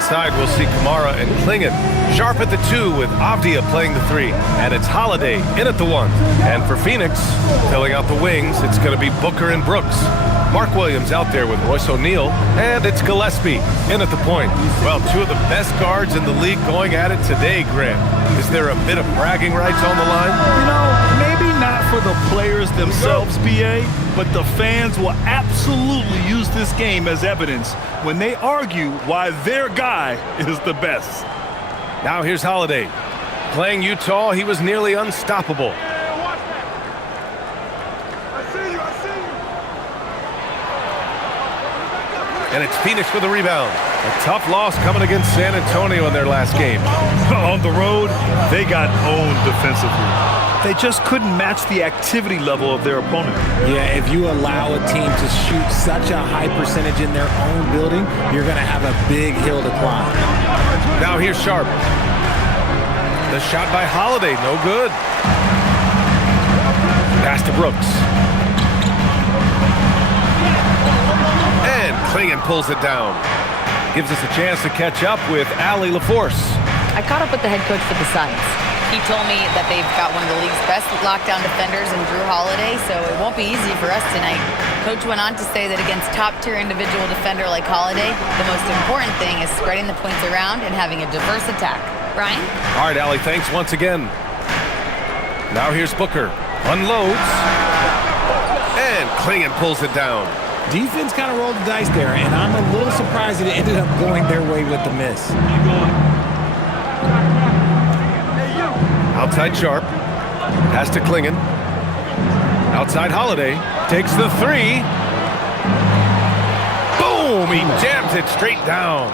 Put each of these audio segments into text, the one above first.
inside, we'll see Kamara and Klingon. Sharp at the 2 with Avdia playing the 3. And it's Holiday in at the 1. And for Phoenix, filling out the wings, it's going to be Booker and Brooks. Mark Williams out there with Royce O'Neal. And it's Gillespie in at the point. Well, 2 of the best guards in the league going at it today, Grant. Is there a bit of bragging rights on the line? You know, maybe not for the players themselves, BA, but the fans will absolutely use this game as evidence when they argue why their guy is the best. Now here's Holiday. Playing Utah, he was nearly unstoppable. And it's Phoenix with a rebound. A tough loss coming against San Antonio in their last game. On the road, they got owned defensively. They just couldn't match the activity level of their opponent. Yeah, if you allow a team to shoot such a high percentage in their own building, you're going to have a big hill to climb. Now here's Sharp. The shot by Holiday, no good. Pass to Brooks. And Klingon pulls it down. Gives us a chance to catch up with Allie LaForce. I caught up with the head coach for the Suns. He told me that they've got one of the league's best lockdown defenders in Drew Holiday, so it won't be easy for us tonight. Coach went on to say that against top-tier individual defender like Holiday, the most important thing is spreading the points around and having a diverse attack. Brian? All right, Allie, thanks once again. Now here's Booker. Unloads. And Klingon pulls it down. Defense kind of rolled the dice there, and I'm a little surprised that it ended up going their way with the miss. Outside Sharp. Pass to Klingon. Outside Holiday. Takes the 3. Boom! He jams it straight down.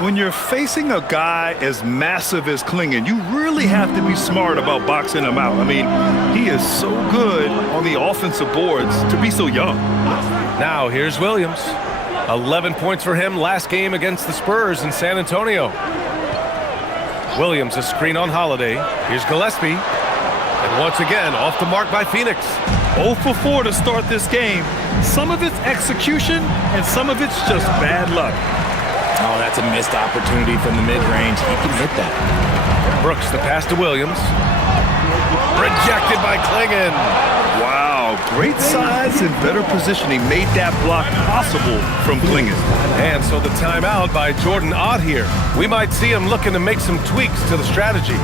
When you're facing a guy as massive as Klingon, you really have to be smart about boxing him out. I mean, he is so good on the offensive boards to be so young. Now here's Williams. 11 points for him last game against the Spurs in San Antonio. Williams, a screen on Holiday. Here's Gillespie. And once again, off the mark by Phoenix. 0 for 4 to start this game. Some of it's execution, and some of it's just bad luck. Oh, that's a missed opportunity from the mid-range. He can hit that. Brooks, the pass to Williams. Rejected by Klingon. Wow, great size and better positioning made that block possible from Klingon. And so the timeout by Jordan Ott here. We might see him looking to make some tweaks to the strategy.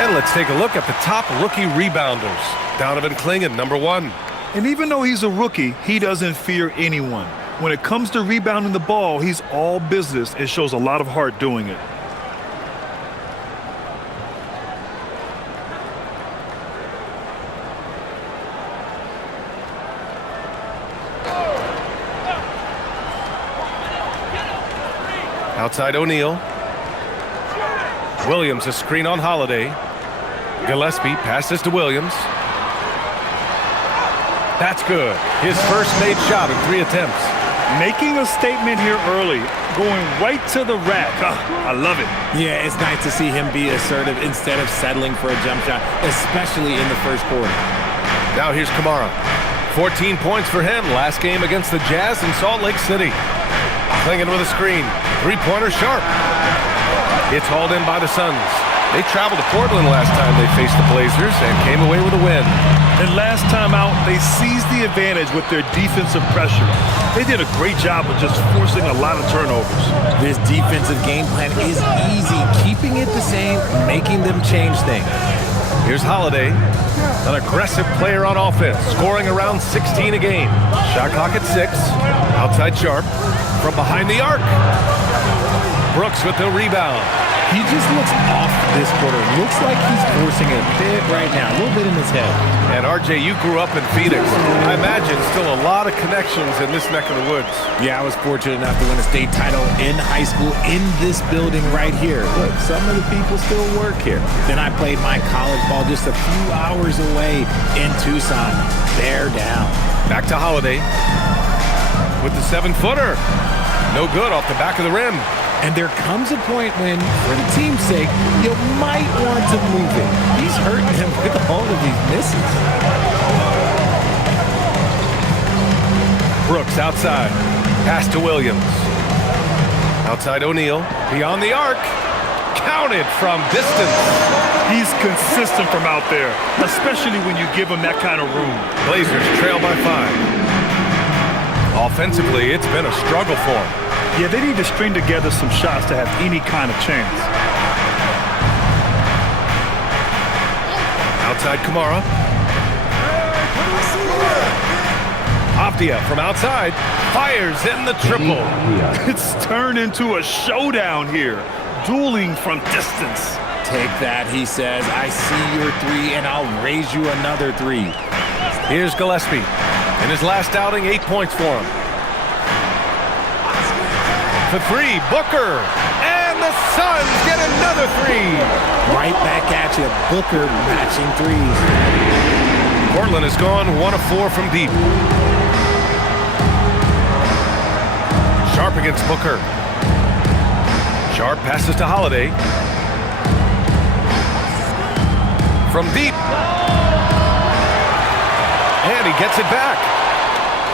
And let's take a look at the top rookie rebounders. Donovan Klingon, number 1. And even though he's a rookie, he doesn't fear anyone. When it comes to rebounding the ball, he's all business and shows a lot of heart doing it. Outside O'Neal. Williams, a screen on Holiday. Gillespie passes to Williams. That's good. His first made shot in 3 attempts. Making a statement here early, going right to the rack. I love it. Yeah, it's nice to see him be assertive instead of settling for a jump shot, especially in the first quarter. Now here's Kamara. 14 points for him last game against the Jazz in Salt Lake City. Klingon with a screen. 3-pointer Sharp. It's hauled in by the Suns. They traveled to Portland last time they faced the Blazers and came away with a win. And last time out, they seized the advantage with their defensive pressure. They did a great job of just forcing a lot of turnovers. This defensive game plan is easy, keeping it the same, making them change things. Here's Holiday, an aggressive player on offense, scoring around 16 a game. Shot clock at 6. Outside Sharp. From behind the arc. Brooks with the rebound. He just looks off this quarter. Looks like he's forcing it a bit right now, a little bit in his head. And RJ, you grew up in Phoenix. I imagine still a lot of connections in this neck of the woods. Yeah, I was fortunate enough to win a state title in high school in this building right here. Look, some of the people still work here. Then I played my college ball just a few hours away in Tucson. They're down. Back to Holiday with the 7-footer. No good off the back of the rim. And there comes a point when, for the team's sake, you might want to move it. He's hurting him with all of these misses. Brooks outside. Pass to Williams. Outside O'Neal. Beyond the arc. Counted from distance. He's consistent from out there, especially when you give him that kind of room. Blazers trail by 5. Offensively, it's been a struggle for them. Yeah, they need to string together some shots to have any kind of chance. Outside Kamara. Avdia from outside. Fires in the triple. It's turned into a showdown here. Dueling from distance. Take that, he says. I see your 3, and I'll raise you another 3. Here's Gillespie. In his last outing, 8 points for him. For 3, Booker. And the Suns get another 3. Right back at you. Booker matching 3s. Portland has gone 1 of 4 from deep. Sharp against Booker. Sharp passes to Holiday. From deep. And he gets it back.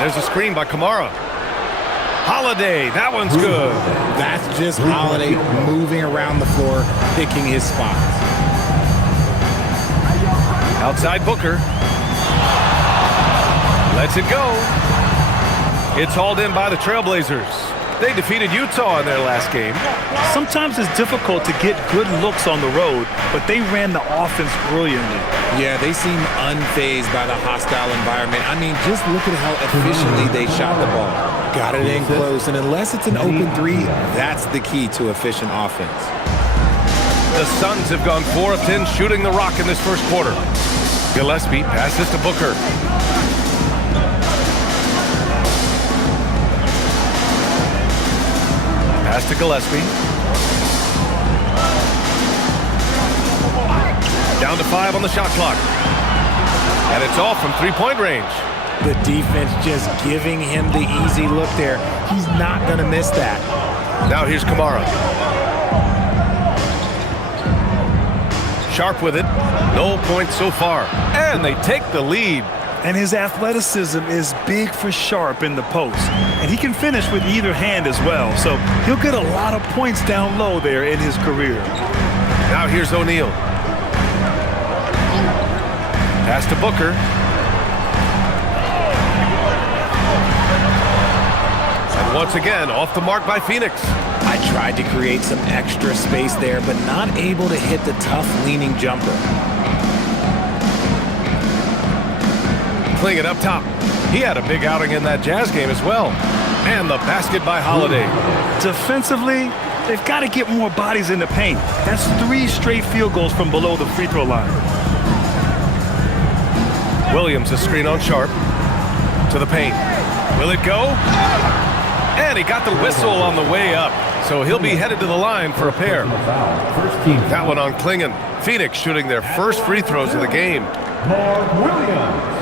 There's a screen by Kamara. Holiday, that one's good. That's just Holiday moving around the floor, picking his spots. Outside Booker. Lets it go. It's hauled in by the Trailblazers. They defeated Utah in their last game. Sometimes it's difficult to get good looks on the road, but they ran the offense brilliantly. Yeah, they seem unfazed by the hostile environment. I mean, just look at how efficiently they shot the ball. Got it in close, and unless it's an open 3, that's the key to efficient offense. The Suns have gone 4 of 10 shooting the rock in this first quarter. Gillespie passes to Booker. Pass to Gillespie. Down to 5 on the shot clock. And it's off from 3-point range. The defense just giving him the easy look there. He's not going to miss that. Now here's Kamara. Sharp with it. No points so far. And they take the lead. And his athleticism is big for Sharp in the post. And he can finish with either hand as well. So he'll get a lot of points down low there in his career. Now here's O'Neal. Pass to Booker. And once again, off the mark by Phoenix. I tried to create some extra space there, but not able to hit the tough leaning jumper. Klingit up top. He had a big outing in that Jazz game as well. And the basket by Holiday. Defensively, they've got to get more bodies in the paint. That's 3 straight field goals from below the free throw line. Williams, a screen on Sharp. To the paint. Will it go? And he got the whistle on the way up. So he'll be headed to the line for a pair. That one on Klingit. Phoenix shooting their first free throws of the game. Williams.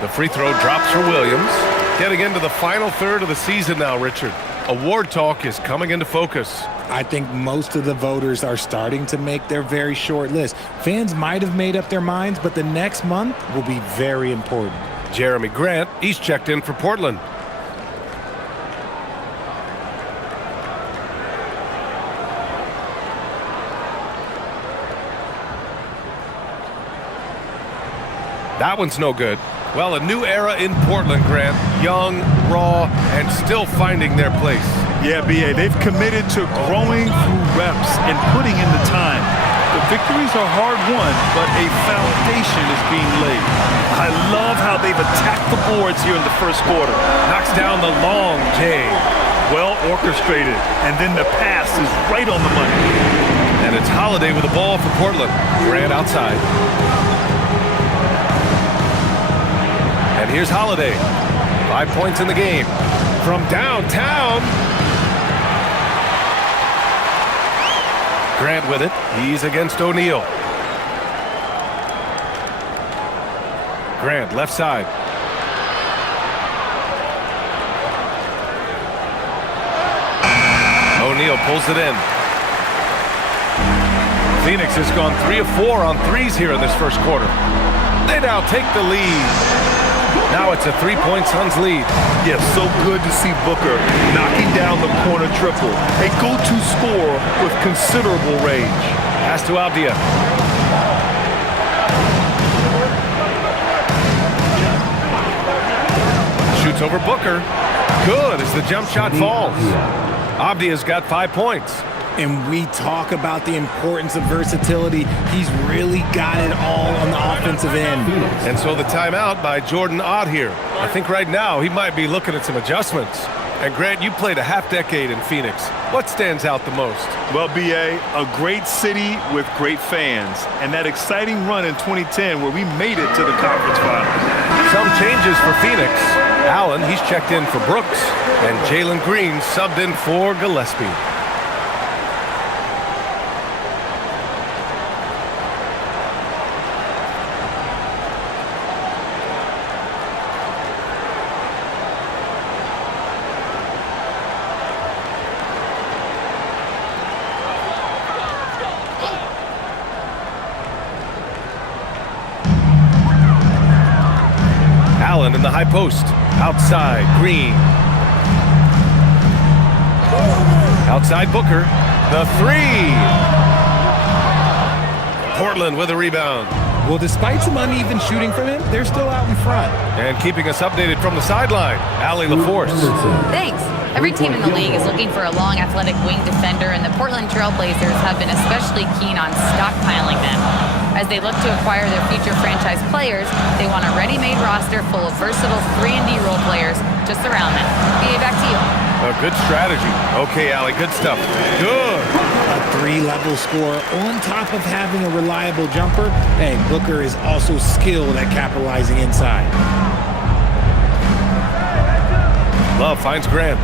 The free throw drops for Williams. Getting into the final third of the season now, Richard. Award talk is coming into focus. I think most of the voters are starting to make their very short list. Fans might have made up their minds, but the next month will be very important. Jeremy Grant, he's checked in for Portland. That one's no good. Well, a new era in Portland, Grant. Young, raw, and still finding their place. Yeah, B.A., they've committed to growing through reps and putting in the time. The victories are hard-won, but a foundation is being laid. I love how they've attacked the boards here in the first quarter. Knocks down the long J. Well orchestrated, and then the pass is right on the money. And it's Holiday with the ball for Portland. Grant outside. And here's Holiday. 5 points in the game. From downtown. Grant with it. He's against O'Neal. Grant, left side. O'Neal pulls it in. Phoenix has gone 3 of 4 on threes here in this first quarter. They now take the lead. Now it's a 3-point Suns lead. Yeah, so good to see Booker knocking down the corner triple. A go-to scorer with considerable range. Pass to Avdia. Shoots over Booker. Good as the jump shot falls. Avdia's got 5 points. And we talk about the importance of versatility. He's really got it all on the offensive end. And so the timeout by Jordan Ott here. I think right now he might be looking at some adjustments. And Grant, you played a half-decade in Phoenix. What stands out the most? Well, B.A., a great city with great fans. And that exciting run in 2010 where we made it to the conference finals. Some changes for Phoenix. Allen, he's checked in for Brooks. And Jalen Green subbed in for Gillespie. Allen in the high post. Outside, Green. Outside Booker. The three. Portland with a rebound. Well, despite some uneven shooting from him, they're still out in front. And keeping us updated from the sideline, Allie LaForce. Thanks. Every team in the league is looking for a long, athletic wing defender, and the Portland Trailblazers have been especially keen on stockpiling them. As they look to acquire their future franchise players, they want a ready-made roster full of versatile 3-and-D role players to surround them. BA, back to you. A good strategy. Okay, Allie, good stuff. Good. A 3-level scorer on top of having a reliable jumper. Hey, Booker is also skilled at capitalizing inside. Love finds Grant.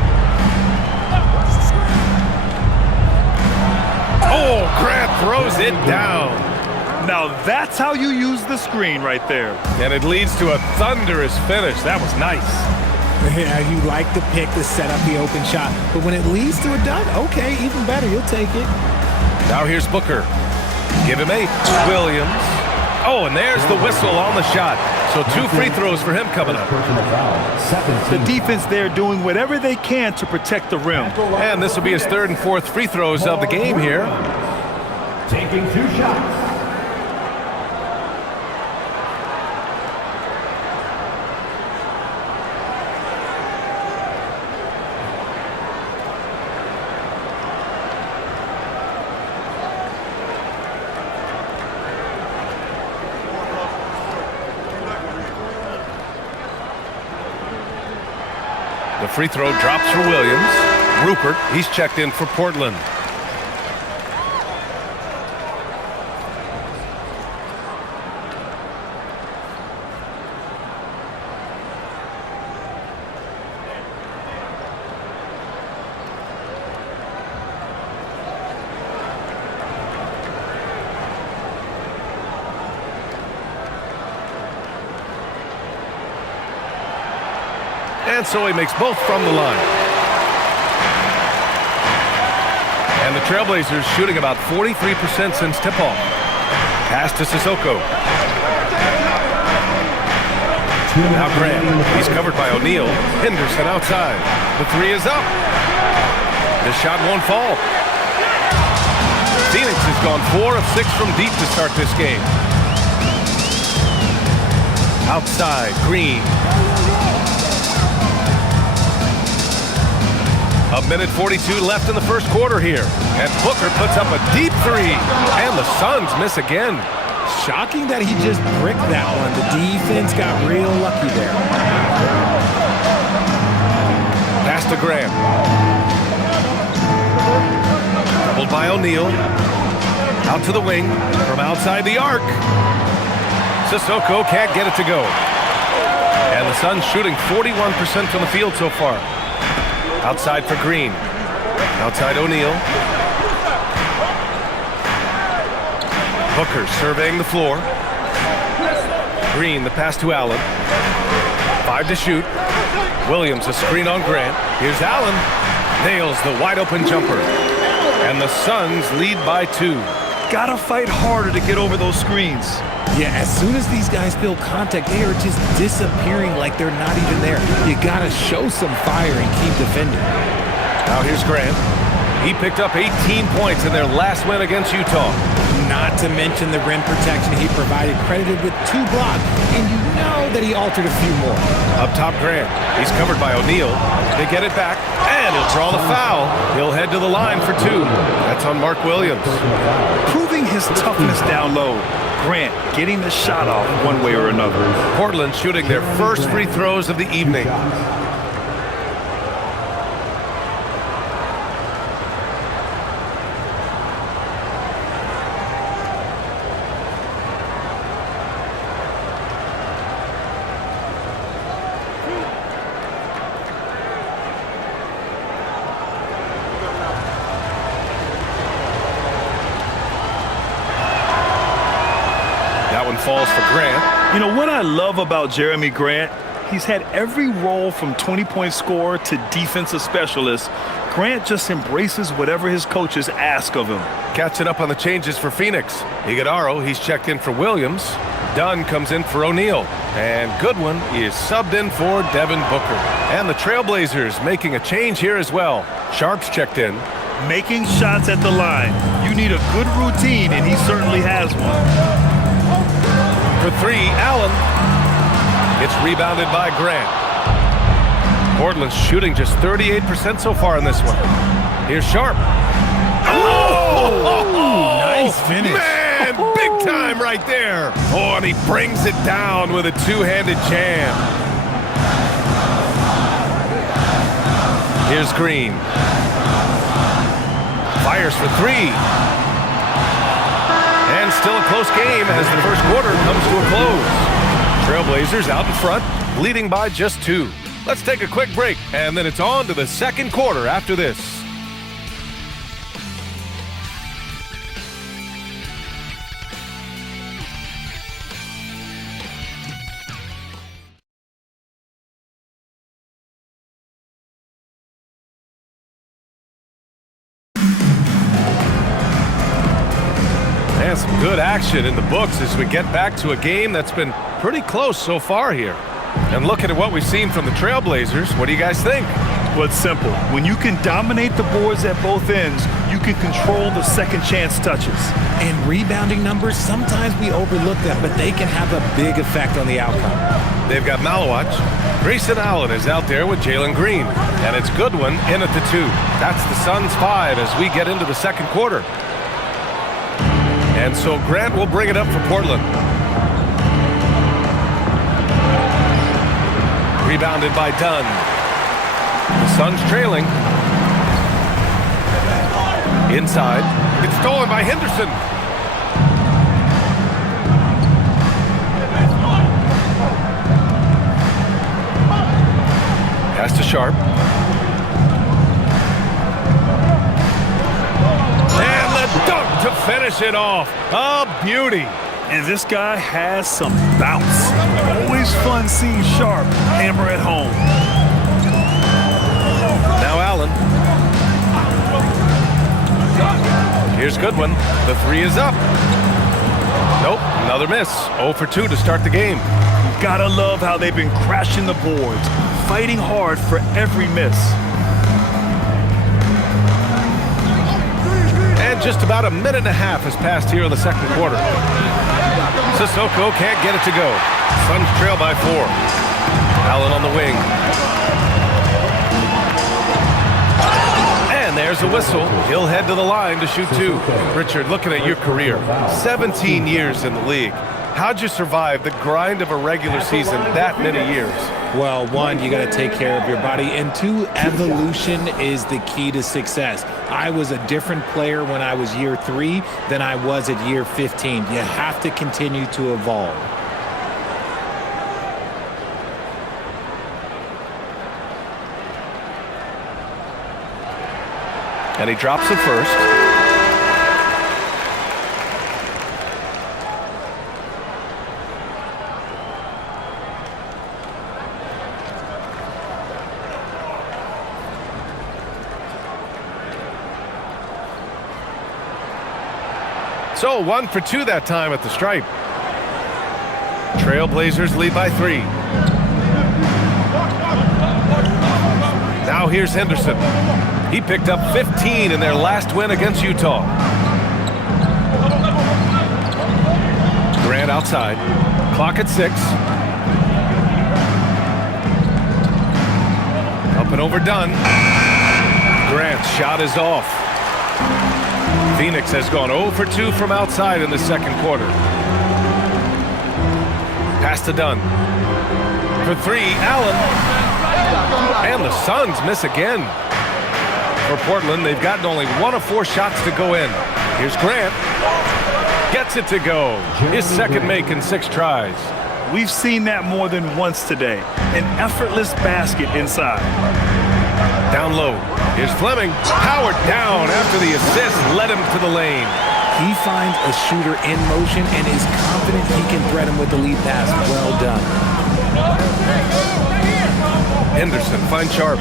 Oh, Grant throws it down. Now that's how you use the screen right there. And it leads to a thunderous finish. That was nice. Yeah, you like the pick to set up the open shot, but when it leads to a dunk, okay, even better, you'll take it. Now here's Booker. Give him 8. Williams. Oh, and there's the whistle on the shot. So 2 free throws for him coming up. The defense there doing whatever they can to protect the rim. And this will be his 3rd and 4th free throws of the game here. Taking 2 shots. The free throw drops for Williams. Rupert, he's checked in for Portland. And so he makes both from the line. And the Trailblazers shooting about 43% since tip-off. Pass to Sissoko. Now Grant. He's covered by O'Neal. Henderson outside. The 3 is up. The shot won't fall. Phoenix has gone 4 of 6 from deep to start this game. Outside, Green. A minute 42 left in the first quarter here. And Booker puts up a deep 3. And the Suns miss again. Shocking that he just bricked that one. The defense got real lucky there. Pass to Graham. Doubled by O'Neal. Out to the wing. From outside the arc. Sissoko can't get it to go. And the Suns shooting 41% from the field so far. Outside for Green. Outside O'Neal. Booker surveying the floor. Green, the pass to Allen. 5 to shoot. Williams, a screen on Grant. Here's Allen. Nails the wide-open jumper. And the Suns lead by 2. Gotta fight harder to get over those screens. Yeah, as soon as these guys feel contact, they are just disappearing like they're not even there. You gotta show some fire and keep defending. Now here's Grant. He picked up 18 points in their last win against Utah. Not to mention the rim protection he provided, credited with 2 blocks, and you know that he altered a few more. Up top, Grant. He's covered by O'Neal. They get it back, and he'll draw the foul. He'll head to the line for 2. That's on Mark Williams. Proving his toughness down low. Grant getting the shot off one way or another. Portland shooting their first free throws of the evening. Falls for Grant. You know what I love about Jeremy Grant? He's had every role from 20-point scorer to defensive specialist. Grant just embraces whatever his coaches ask of him. Catching up on the changes for Phoenix. Iguodala, he's checked in for Williams. Dunn comes in for O'Neal. And Goodwin is subbed in for Devin Booker. And the Trailblazers making a change here as well. Sharp's checked in. Making shots at the line. You need a good routine, and he certainly has one. For 3, Allen. It's rebounded by Grant. Portland's shooting just 38% so far in this one. Here's Sharp. Oh! Nice finish. Man, big time right there. Oh, and he brings it down with a 2-handed jam. Here's Green. Fires for 3. And still a close game as the first quarter comes to a close. Trailblazers out in front, leading by just 2. Let's take a quick break, and then it's on to the second quarter after this. And some good action in the books as we get back to a game that's been pretty close so far here. And looking at what we've seen from the Trailblazers, what do you guys think? Well, it's simple. When you can dominate the boards at both ends, you can control the second chance touches. And rebounding numbers, sometimes we overlook them, but they can have a big effect on the outcome. They've got Malawach. Grayson Allen is out there with Jalen Green. And it's Goodwin in at the 2. That's the Suns' 5 as we get into the second quarter. And so Grant will bring it up for Portland. Rebounded by Dunn. The Suns trailing. Inside. It's stolen by Henderson. Pass to Sharp. And the dunk to finish it off. A beauty. And this guy has some bounce. Always fun seeing Sharp hammer at home. Now Allen. Here's Goodwin. The 3 is up. Nope, another miss. 0 for 2 to start the game. Gotta love how they've been crashing the boards, fighting hard for every miss. And just about a minute and a half has passed here in the second quarter. Sissoko can't get it to go. Suns trail by 4. Allen on the wing. And there's a whistle. He'll head to the line to shoot 2. Richard, looking at your career, 17 years in the league. How'd you survive the grind of a regular season that many years? Well, 1, you got to take care of your body, and 2, evolution is the key to success. I was a different player when I was year 3 than I was at year 15. You have to continue to evolve. And he drops it first. So 1 for 2 that time at the stripe. Trailblazers lead by 3. Now here's Henderson. He picked up 15 in their last win against Utah. Grant outside. Clock at 6. Up and overdone. Grant's shot is off. Phoenix has gone 0 for 2 from outside in the second quarter. Pass to Dunn. For 3, Allen. And the Suns miss again. For Portland, they've gotten only 1 of 4 shots to go in. Here's Grant. Gets it to go. His second make in 6 tries. We've seen that more than once today. An effortless basket inside. Down low. Here's Fleming. Powered down after the assist led him to the lane. He finds a shooter in motion and is confident he can thread him with the lead pass. Well done. Henderson finds Sharp.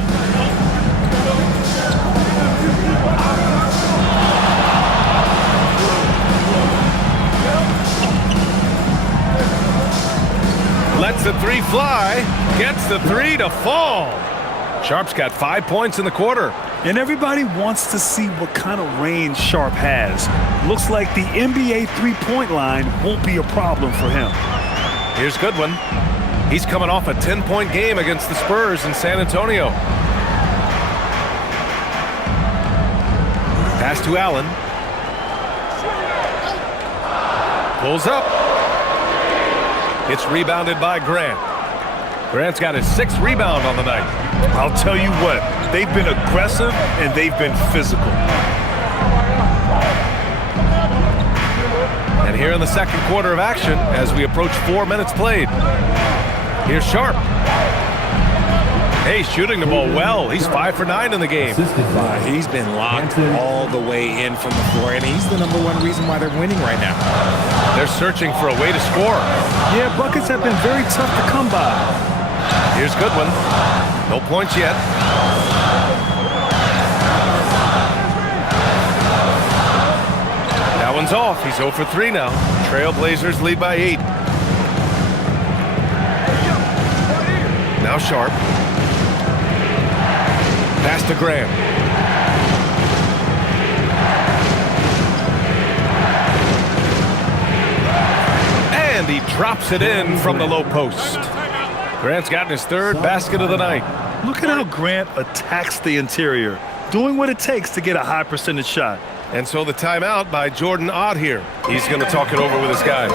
Lets the 3 fly. Gets the 3 to fall. Sharp's got 5 points in the quarter. And everybody wants to see what kind of range Sharp has. Looks like the NBA three-point line won't be a problem for him. Here's Goodwin. He's coming off a 10-point game against the Spurs in San Antonio. Pass to Allen. Pulls up. It's rebounded by Grant. Grant's got his 6th rebound on the night. I'll tell you what, they've been aggressive and they've been physical. And here in the second quarter of action, as we approach 4 minutes played. Here's Sharp. Hey, shooting the ball well. He's 5 for 9 in the game. He's been locked all the way in from the floor, and he's the #1 reason why they're winning right now. They're searching for a way to score. Yeah, buckets have been very tough to come by. Here's Goodwin. No points yet. That one's off. He's 0 for 3 now. Trailblazers lead by 8. Now Sharp. Pass to Graham. And he drops it in from the low post. Grant's gotten his 3rd basket of the night. Look at how Grant attacks the interior, doing what it takes to get a high percentage shot. And so the timeout by Jordan Ott here. He's going to talk it over with his guys.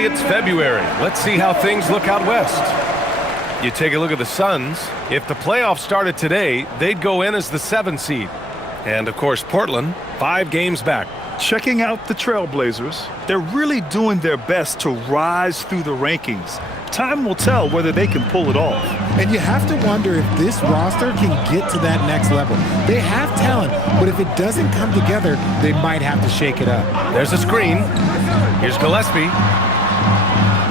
It's February. Let's see how things look out west. You take a look at the Suns. If the playoffs started today, they'd go in as the 7th seed. And, of course, Portland, 5 games back. Checking out the Trailblazers, they're really doing their best to rise through the rankings. Time will tell whether they can pull it off. And you have to wonder if this roster can get to that next level. They have talent, but if it doesn't come together, they might have to shake it up. There's a screen. Here's Gillespie.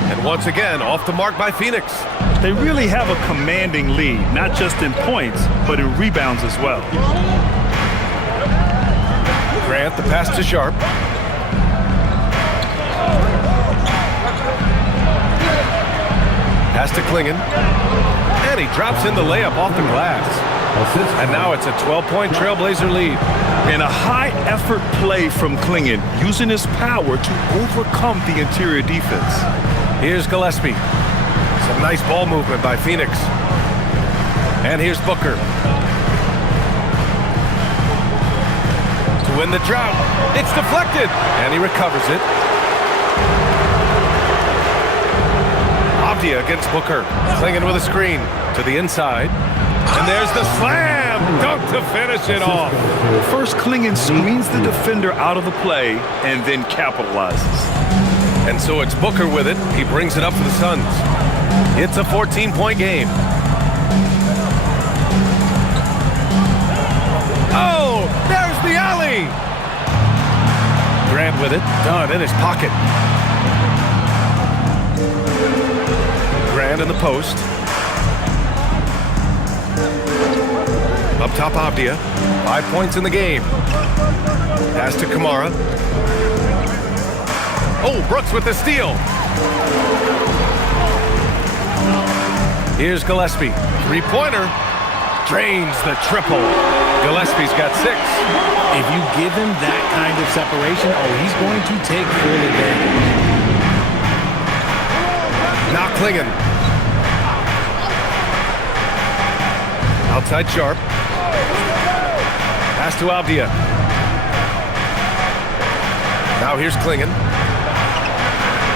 And once again, off the mark by Phoenix. They really have a commanding lead, not just in points, but in rebounds as well. Grant, the pass to Sharp. Pass to Klingon. And he drops in the layup off the glass. And now it's a 12-point Trailblazer lead. And a high-effort play from Klingon, using his power to overcome the interior defense. Here's Gillespie. Some nice ball movement by Phoenix. And here's Booker. To win the drought. It's deflected. And he recovers it. Avdia against Booker. Klingon with a screen to the inside. And there's the slam dunk to finish it off. First, Klingon screens the defender out of the play and then capitalizes. And so it's Booker with it. He brings it up for the Suns. It's a 14-point game. Oh, there's the alley. Grant with it. Done in his pocket. Grant in the post. Up top, Avdia. 5 points in the game. Pass to Kamara. Oh, Brooks with the steal. Here's Gillespie. Three-pointer. Drains the triple. Gillespie's got 6. If you give him that kind of separation, he's going to take full advantage. Now Klingon. Outside Sharp. Pass to Avdia. Now here's Klingon.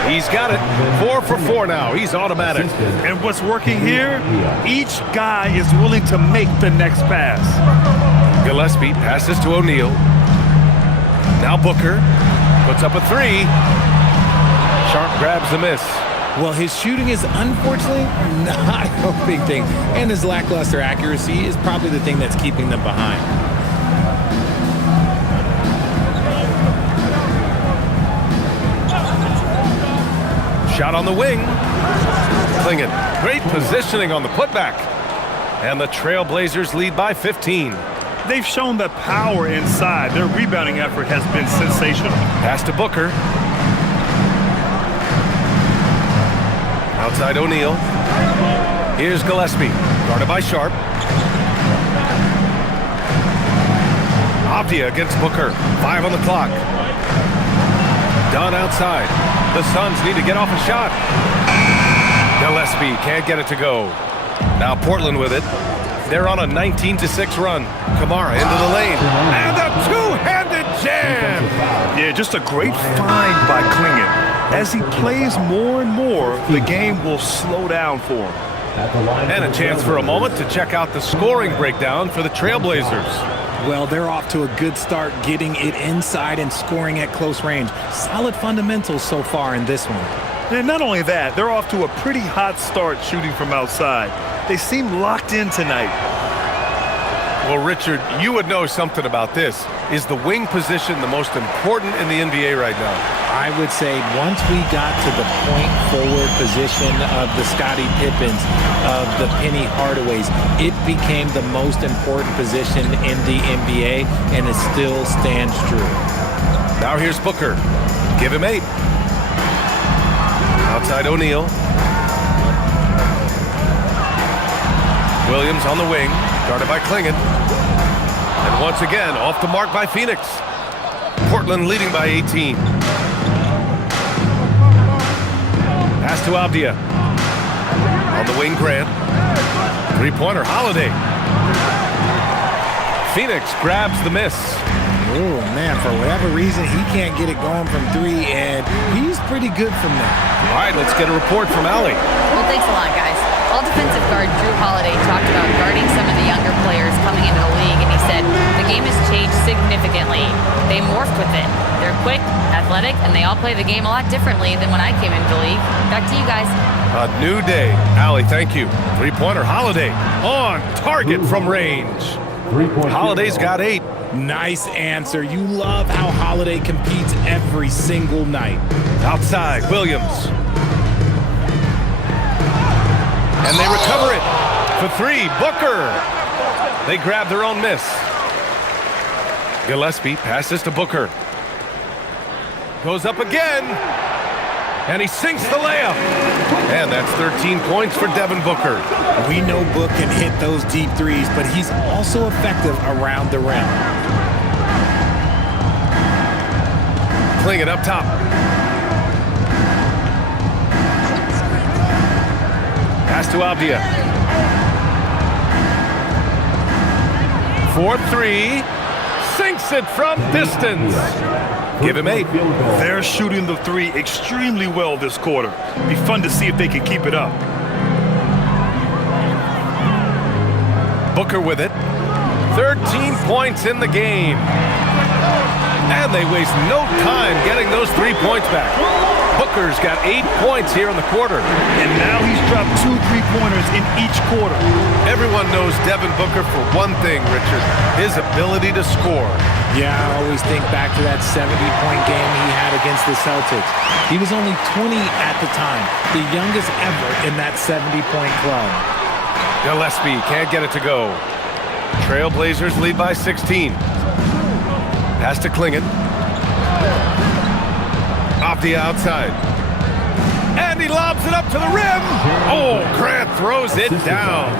He's got it. 4 for 4 now. He's automatic. And what's working here? Each guy is willing to make the next pass. Gillespie passes to O'Neal. Now Booker puts up a 3. Sharp grabs the miss. Well, his shooting is unfortunately not a big thing. And his lackluster accuracy is probably the thing that's keeping them behind. Shot on the wing. Klingon. Great positioning on the putback. And the Trailblazers lead by 15. They've shown that power inside. Their rebounding effort has been sensational. Pass to Booker. Outside O'Neal. Here's Gillespie. Guarded by Sharp. Avdia against Booker. 5 on the clock. Dunn outside. The Suns need to get off a shot. Gillespie can't get it to go. Now Portland with it. They're on a 19-6 run. Kamara into the lane. And a two-handed jam. Yeah, just a great find by Klingon. As he plays more and more, the game will slow down for him. And a chance for a moment to check out the scoring breakdown for the Trailblazers. Well, they're off to a good start getting it inside and scoring at close range. Solid fundamentals so far in this one. And not only that, they're off to a pretty hot start shooting from outside. They seem locked in tonight. Well, Richard, you would know something about this. Is the wing position the most important in the NBA right now? I would say once we got to the point forward position of the Scottie Pippens, of the Penny Hardaways, it became the most important position in the NBA, and it still stands true. Now here's Booker. Give him 8. Outside O'Neal. Williams on the wing, guarded by Klingon. And once again, off the mark by Phoenix. Portland leading by 18. Pass to Avdia. On the wing, Grant. Three-pointer, Holiday. Phoenix grabs the miss. Oh, man, for whatever reason, he can't get it going from 3, and he's pretty good from there. All right, let's get a report from Allie. Well, thanks a lot, guys. All defensive guard Drew Holiday talked about guarding some of the younger players coming into the league, and he said the game has changed significantly. They morphed with it. They're quick, athletic, and they all play the game a lot differently than when I came into the league. Back to you guys. A new day. Allie, thank you. Three-pointer, Holiday. On target from range. Holiday's got 8. Nice answer. You love how Holiday competes every single night. Outside, Williams. And they recover it for 3. Booker. They grab their own miss. Gillespie passes to Booker. Goes up again. And he sinks the layup. And that's 13 points for Devin Booker. We know Book can hit those deep threes, but he's also effective around the rim. Klingon up top. Pass to Avdia. 4-3. Sinks it from distance. Give him 8. They're shooting the 3 extremely well this quarter. Be fun to see if they can keep it up. Booker with it. 13 points in the game. And they waste no time getting those 3 points back. Booker's got 8 points here in the quarter. And now he's dropped 2 3-pointers in each quarter. Everyone knows Devin Booker for one thing, Richard, his ability to score. Yeah, I always think back to that 70-point game he had against the Celtics. He was only 20 at the time, the youngest ever in that 70-point club. Gillespie can't get it to go. Trailblazers lead by 16. Pass to Klingon. Off the outside. And he lobs it up to the rim. Oh, Grant throws it down.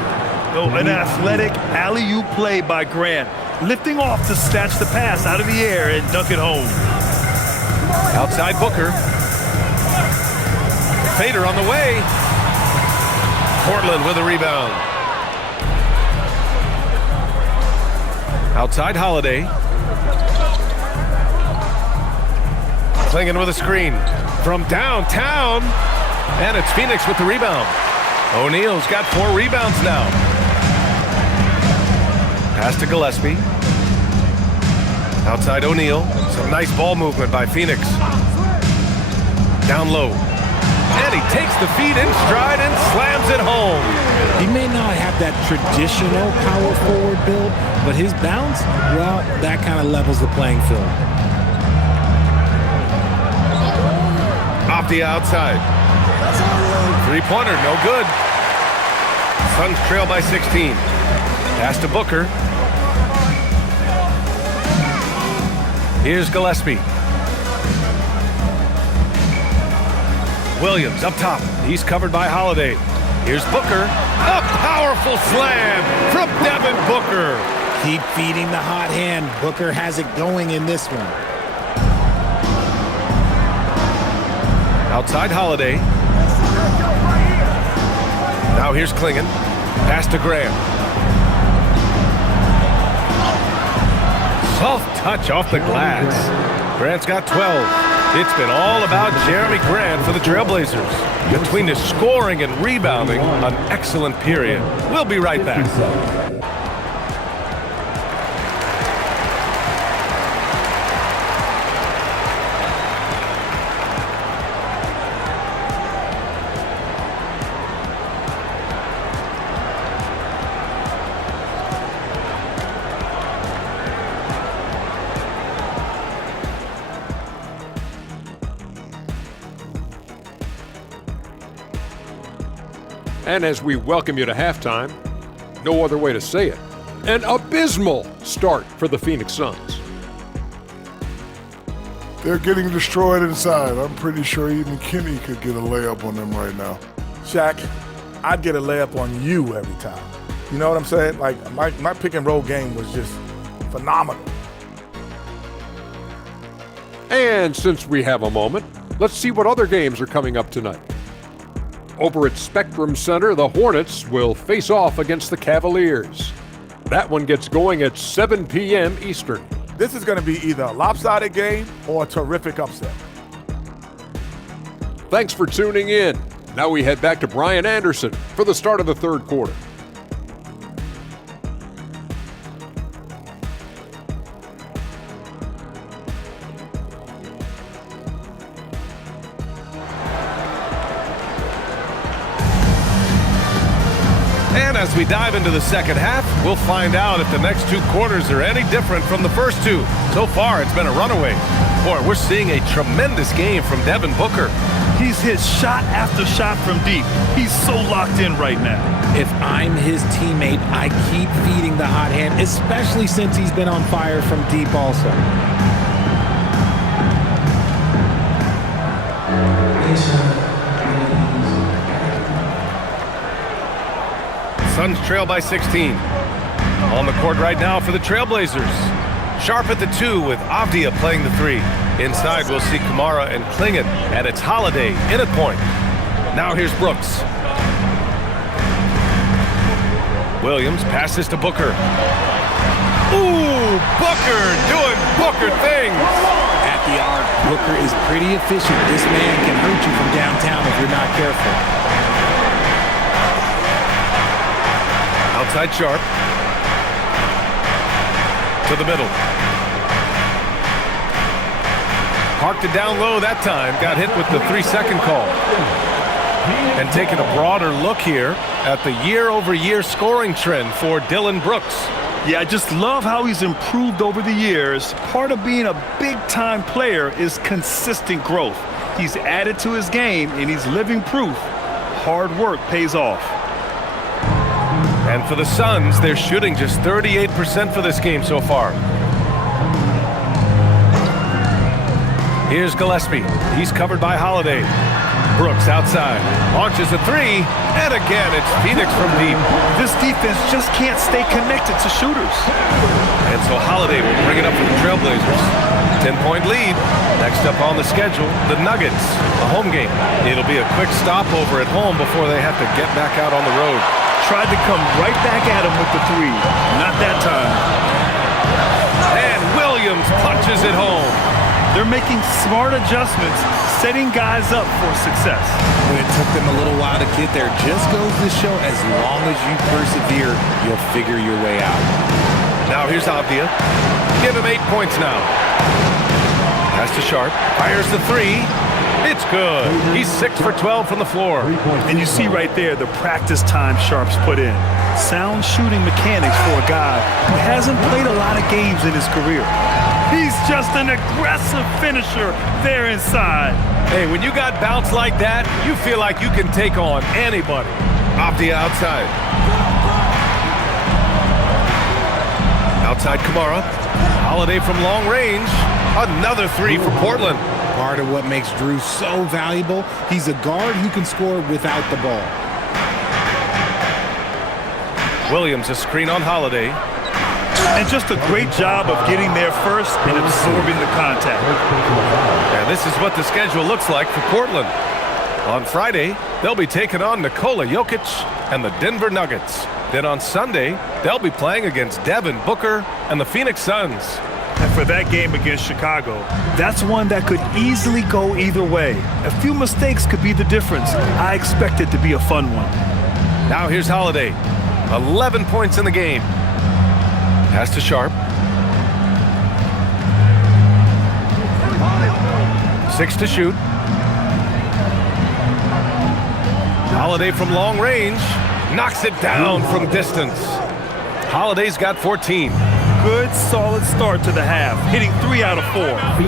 Oh, an athletic alley-oop play by Grant. Lifting off to snatch the pass out of the air and dunk it home. Outside Booker. Fader on the way. Portland with a rebound. Outside Holiday. Klingon with a screen from downtown. And it's Phoenix with the rebound. O'Neal's got 4 rebounds now. Pass to Gillespie. Outside O'Neal. Some nice ball movement by Phoenix. Down low. And he takes the feed in stride and slams it home. He may not have that traditional power forward build, but his bounce, well, that kind of levels the playing field. Off the outside. 3-pointer, no good. Suns trail by 16. Pass to Booker. Here's Gillespie. Williams up top. He's covered by Holiday. Here's Booker. A powerful slam from Devin Booker. Keep feeding the hot hand. Booker has it going in this one. Outside Holiday. Now here's Klingon. Pass to Graham. Soft touch off the glass. Grant's got 12. It's been all about Jeremy Grant for the Trailblazers. Between his scoring and rebounding, an excellent period. We'll be right back. And as we welcome you to halftime, no other way to say it, an abysmal start for the Phoenix Suns. They're getting destroyed inside. I'm pretty sure even Kenny could get a layup on them right now. Shaq, I'd get a layup on you every time. You know what I'm saying? Like, my pick and roll game was just phenomenal. And since we have a moment, let's see what other games are coming up tonight. Over at Spectrum Center, the Hornets will face off against the Cavaliers. That one gets going at 7 p.m. Eastern. This is going to be either a lopsided game or a terrific upset. Thanks for tuning in. Now we head back to Brian Anderson for the start of the third quarter. And as we dive into the second half, we'll find out if the next 2 quarters are any different from the first 2. So far, it's been a runaway. Boy, we're seeing a tremendous game from Devin Booker. He's hit shot after shot from deep. He's so locked in right now. If I'm his teammate, I keep feeding the hot hand, especially since he's been on fire from deep also. Suns trail by 16. On the court right now for the Trailblazers. Sharp at the 2 with Avdia playing the 3. Inside we'll see Kamara and Klingon, and it's Holiday in at point. Now here's Brooks. Williams passes to Booker. Ooh, Booker doing Booker things. At at the arc. Booker is pretty efficient. This man can hurt you from downtown if you're not careful. Outside Sharp. To the middle. Parked it down low that time. Got hit with the 3-second call. And taking a broader look here at the year-over-year scoring trend for Dillon Brooks. Yeah, I just love how he's improved over the years. Part of being a big-time player is consistent growth. He's added to his game, and he's living proof. Hard work pays off. And for the Suns, they're shooting just 38% for this game so far. Here's Gillespie. He's covered by Holiday. Brooks outside. Launches a three. And again, it's Phoenix from deep. This defense just can't stay connected to shooters. And so Holiday will bring it up for the Trailblazers. 10-point lead. Next up on the schedule, the Nuggets. A home game. It'll be a quick stopover at home before they have to get back out on the road. Tried to come right back at him with the three. Not that time. And Williams punches it home. They're making smart adjustments, setting guys up for success. When it took them a little while to get there, just goes to show as long as you persevere, you'll figure your way out. Now here's Avdia. Give him 8 points now. Pass to Sharp. Fires the three. It's good. He's 6 for 12 from the floor. And you see right there the practice time Sharp's put in. Sound shooting mechanics for a guy who hasn't played a lot of games in his career. He's just an aggressive finisher there inside. Hey, when you got bounce like that, you feel like you can take on anybody. Avdia outside. Outside Kamara. Holiday from long range. Another three for Portland. Part of what makes Drew so valuable, he's a guard who can score without the ball. Williams, a screen on Holiday. And just a great job of getting there first and absorbing the contact. And this is what the schedule looks like for Portland. On Friday, they'll be taking on Nikola Jokic and the Denver Nuggets. Then on Sunday, they'll be playing against Devin Booker and the Phoenix Suns. And for that game against Chicago, that's one that could easily go either way. A few mistakes could be the difference. I expect it to be a fun one. Now here's Holiday. 11 points in the game. Pass to Sharp. 6 to shoot. Holiday from long range. Knocks it down from distance. Holiday's got 14. Good, solid start to the half, hitting 3 out of 4.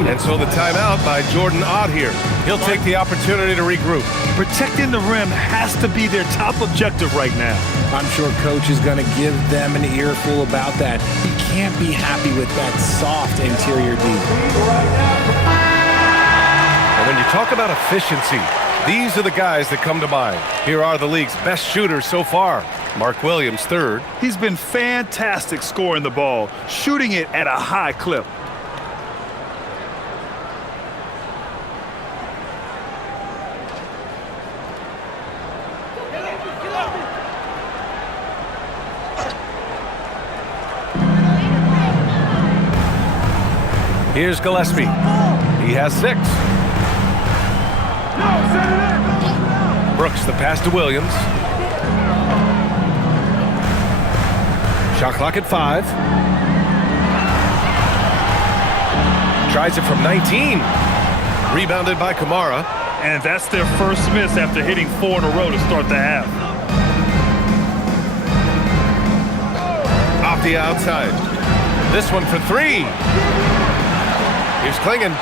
And so the timeout by Jordan Ott here. He'll take the opportunity to regroup. Protecting the rim has to be their top objective right now. I'm sure coach is going to give them an earful about that. He can't be happy with that soft interior D. And when you talk about efficiency, these are the guys that come to mind. Here are the league's best shooters so far. Mark Williams, third. He's been fantastic scoring the ball, shooting it at a high clip. Here's Gillespie. He has 6. Brooks, the pass to Williams. Shot clock at 5. Tries it from 19. Rebounded by Kamara. And that's their first miss after hitting 4 in a row to start the half. Off the outside. This one for 3. Here's Klingon.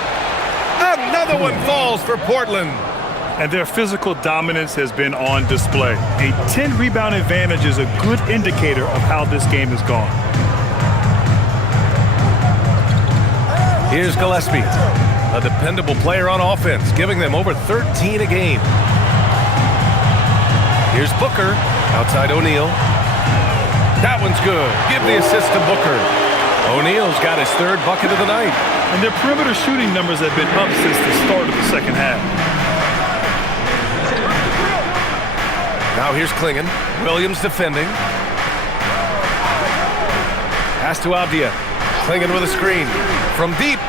Another one falls for Portland. And their physical dominance has been on display. A 10-rebound advantage is a good indicator of how this game has gone. Here's Gillespie, a dependable player on offense, giving them over 13 a game. Here's Booker, outside O'Neal. That one's good. Give the assist to Booker. O'Neal's got his 3rd bucket of the night. And their perimeter shooting numbers have been up since the start of the second half. Now here's Klingon. Williams defending. Pass to Avdia. Klingon with a screen. From deep.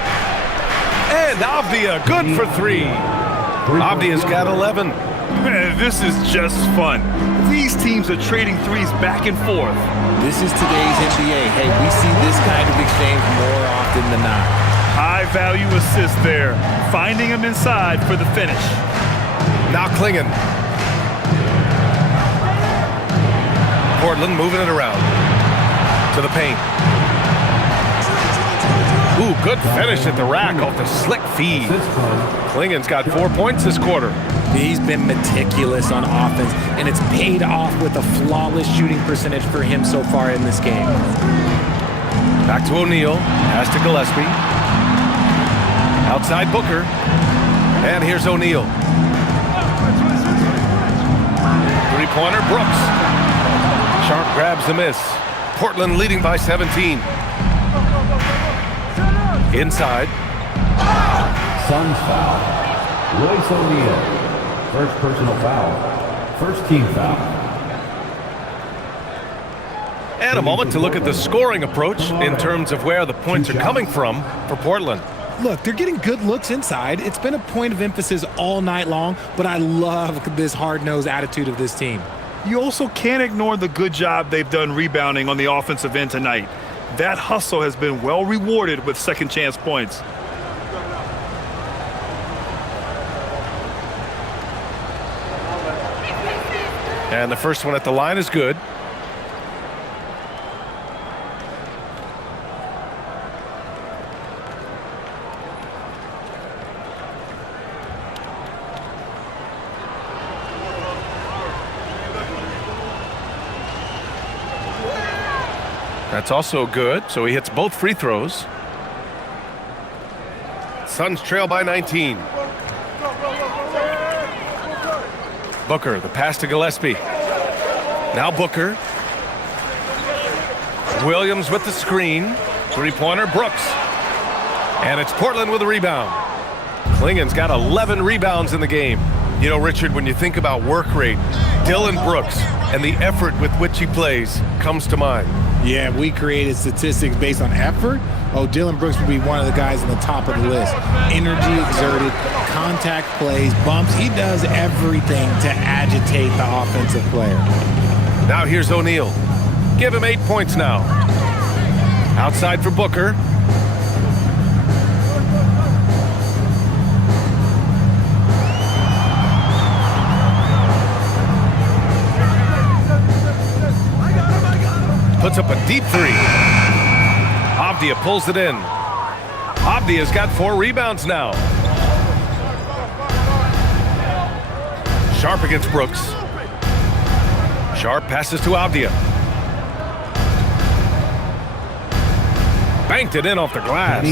And Avdia, good for 3. Avdia's got 11. Man, this is just fun. These teams are trading threes back and forth. This is today's NBA. Hey, we see this kind of exchange more often than not. High value assist there. Finding him inside for the finish. Now Klingon. Portland moving it around to the paint. Ooh, good finish at the rack off the slick feed. Klingon's got 4 points this quarter. He's been meticulous on offense, and it's paid off with a flawless shooting percentage for him so far in this game. Back to O'Neal. Pass to Gillespie. Outside Booker. And here's O'Neal. Three-pointer, Brooks. Sharp grabs the miss. Portland leading by 17. Inside. Suns foul. Royce O'Neal. First personal foul. First team foul. And a moment to look at the scoring approach in terms of where the points are coming from for Portland. Look, they're getting good looks inside. It's been a point of emphasis all night long, but I love this hard-nosed attitude of this team. You also can't ignore the good job they've done rebounding on the offensive end tonight. That hustle has been well rewarded with second chance points. And the first one at the line is good. That's also good, so he hits both free throws. Suns trail by 19. Booker, the pass to Gillespie. Now Booker. Williams with the screen. Three-pointer, Brooks. And it's Portland with a rebound. Klingon's got 11 rebounds in the game. You know, Richard, when you think about work rate, Dylan Brooks and the effort with which he plays comes to mind. Yeah, we created statistics based on effort. Oh, Dylan Brooks would be one of the guys on the top of the list. Energy exerted, contact plays, bumps. He does everything to agitate the offensive player. Now here's O'Neal. Give him 8 points now. Outside for Booker. Puts up a deep three. Avdia pulls it in. Avdia's got 4 rebounds now. Sharp against Brooks. Sharp passes to Avdia. Banked it in off the glass.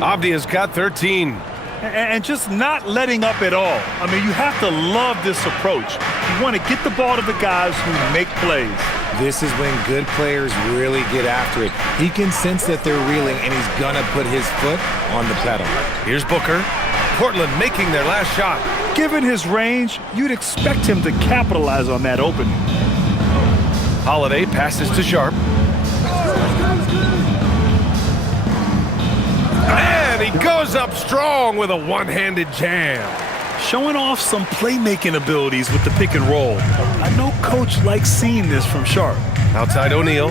Avdia's got 13. And just not letting up at all. I mean, you have to love this approach. You want to get the ball to the guys who make plays. This is when good players really get after it. He can sense that they're reeling, and he's going to put his foot on the pedal. Here's Booker. Portland making their last shot. Given his range, you'd expect him to capitalize on that opening. Holiday passes to Sharp. And he goes up strong with a one-handed jam. Showing off some playmaking abilities with the pick and roll. I know coach likes seeing this from Sharp. Outside O'Neal.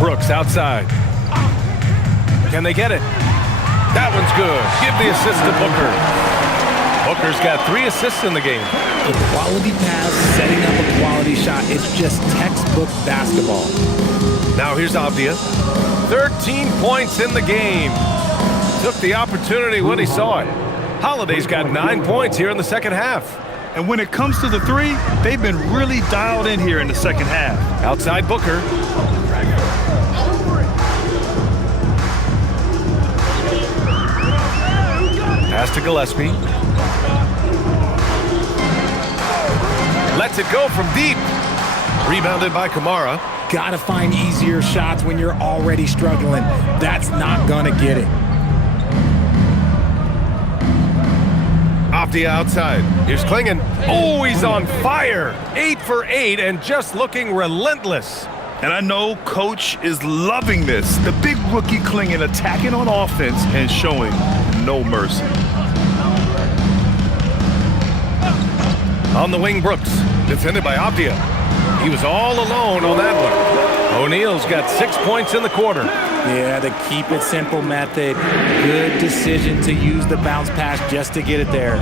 Brooks outside. Can they get it? That one's good. Give the assist to Booker. Booker's got 3 assists in the game. A quality pass, setting up a quality shot. It's just textbook basketball. Now here's Avdia. 13 points in the game. Took the opportunity when he saw it. Holiday's got 9 points here in the second half. And when it comes to the three, they've been really dialed in here in the second half. Outside Booker. Pass to Gillespie. Lets it go from deep. Rebounded by Kamara. Gotta find easier shots when you're already struggling. That's not gonna get it. Avdia outside. Here's Klingon. Oh, he's on fire. 8 for 8 and just looking relentless. And I know Coach is loving this. The big rookie Clingan attacking on offense and showing no mercy. On the wing, Brooks, defended by Avdia. He was all alone on that one. O'Neal's got 6 points in the quarter. Yeah, the keep it simple method. Good decision to use the bounce pass just to get it there.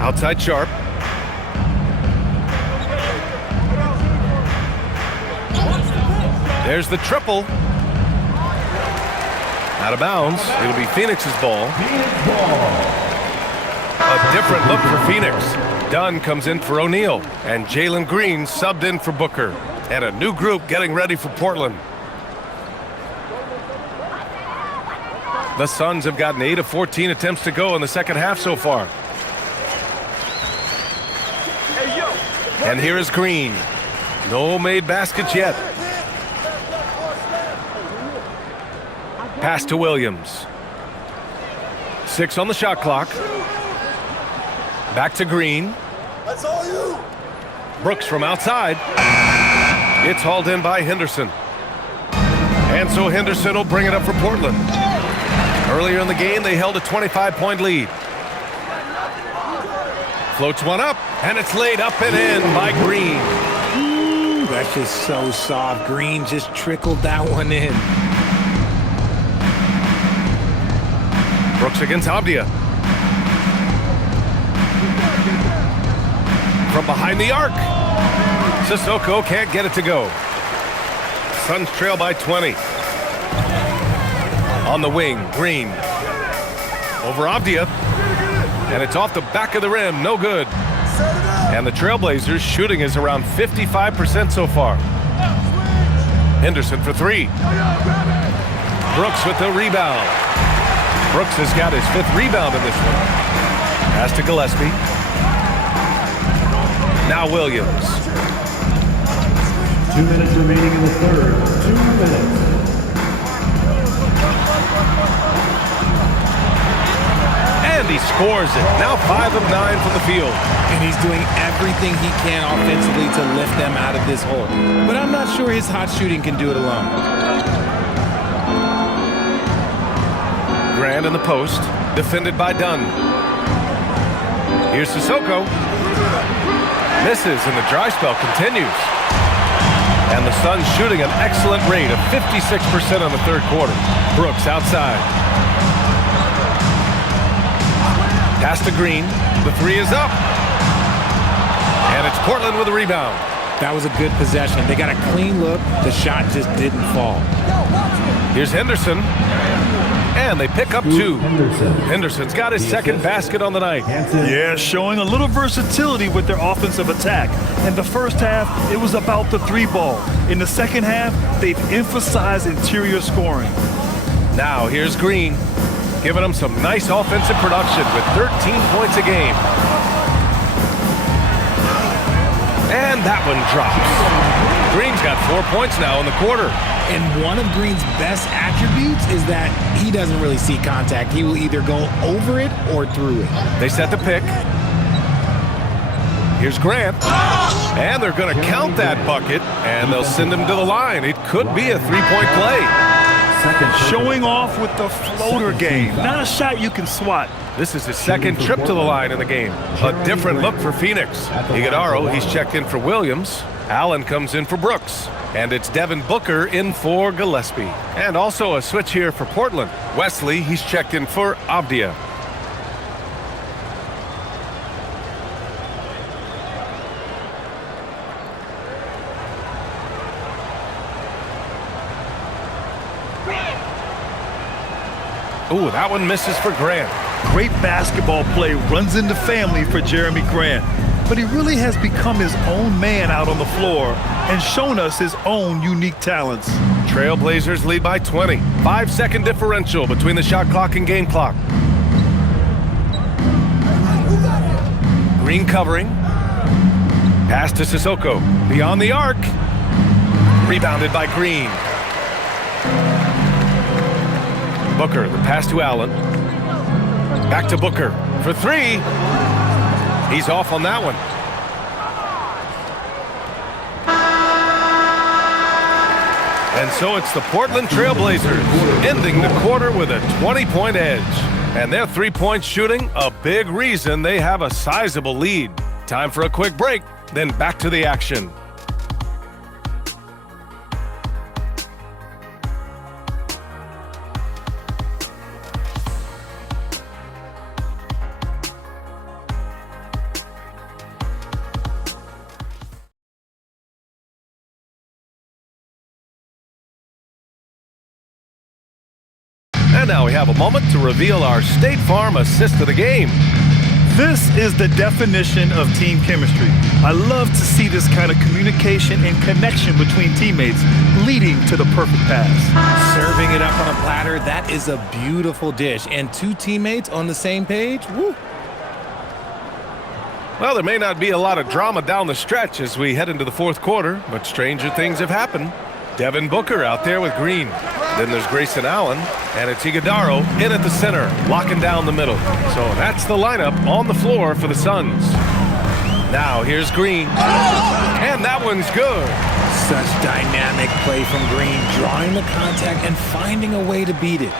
Outside Sharp. There's the triple. Out of bounds. It'll be Phoenix's ball. A different look for Phoenix. Dunn comes in for O'Neal, and Jalen Green subbed in for Booker. And a new group getting ready for Portland. The Suns have gotten 8 of 14 attempts to go in the second half so far. And here is Green. No made baskets yet. Pass to Williams. 6 on the shot clock. Back to Green. That's all you. Brooks from outside. It's hauled in by Henderson. And so Henderson will bring it up for Portland. Earlier in the game, they held a 25-point lead. Floats one up, and it's laid up and in by Green. Ooh, that's just so soft. Green just trickled that one in. Brooks against Avdia. From behind the arc. Sissoko can't get it to go. Suns trail by 20. On the wing, Green. Over Avdia. And it's off the back of the rim, no good. And the Trailblazers shooting is around 55% so far. Henderson for 3. Brooks with the rebound. Brooks has got his 5th rebound in this one. Pass to Gillespie. Now Williams. 2 minutes remaining in the third. 2 minutes. And he scores it. Now 5 of 9 from the field. And he's doing everything he can offensively to lift them out of this hole. But I'm not sure his hot shooting can do it alone. Grant in the post, defended by Dunn. Here's Sissoko. Misses, and the dry spell continues. And the Suns shooting an excellent rate of 56% on the third quarter. Brooks outside. Pass to Green. The 3 is up. And it's Portland with a rebound. That was a good possession. They got a clean look. The shot just didn't fall. Here's Henderson. And they pick up 2. Henderson's got his 2nd basket on the night. Yeah, showing a little versatility with their offensive attack. In the first half, it was about the 3 ball. In the second half, they've emphasized interior scoring. Now here's Green, giving them some nice offensive production with 13 points a game. And that one drops. Green's got 4 points now in the quarter. And one of Green's best attributes is that he doesn't really see contact. He will either go over it or through it. They set the pick. Here's Grant. And they're going to count that bucket, and they'll send him to the line. It could be a 3-point play. Showing off with the floater game. Not a shot you can swat. This is his 2nd trip to the line in the game. A different look for Phoenix. Iguodaro, he's checked in for Williams. Allen comes in for Brooks. And it's Devin Booker in for Gillespie. And also a switch here for Portland. Wesley, he's checked in for Avdia. Ooh, that one misses for Grant. Great basketball play, runs into family for Jeremy Grant. But he really has become his own man out on the floor and shown us his own unique talents. Trailblazers lead by 20. 5-second differential between the shot clock and game clock. Green covering. Pass to Sissoko. Beyond the arc. Rebounded by Green. Booker, the pass to Allen. Back to Booker for 3. He's off on that one. And so it's the Portland Trailblazers ending the quarter with a 20-point edge. And their three-point shooting, a big reason they have a sizable lead. Time for a quick break, then back to the action. And now we have a moment to reveal our State Farm assist of the game. This is the definition of team chemistry. I love to see this kind of communication and connection between teammates leading to the perfect pass. Serving it up on a platter, that is a beautiful dish. And two teammates on the same page, woo. Well, there may not be a lot of drama down the stretch as we head into the fourth quarter, but stranger things have happened. Devin Booker out there with Green. Then there's Grayson Allen, and it's Iguodaro in at the center, locking down the middle. So that's the lineup on the floor for the Suns. Now here's Green, and that one's good. Such dynamic play from Green, drawing the contact and finding a way to beat it.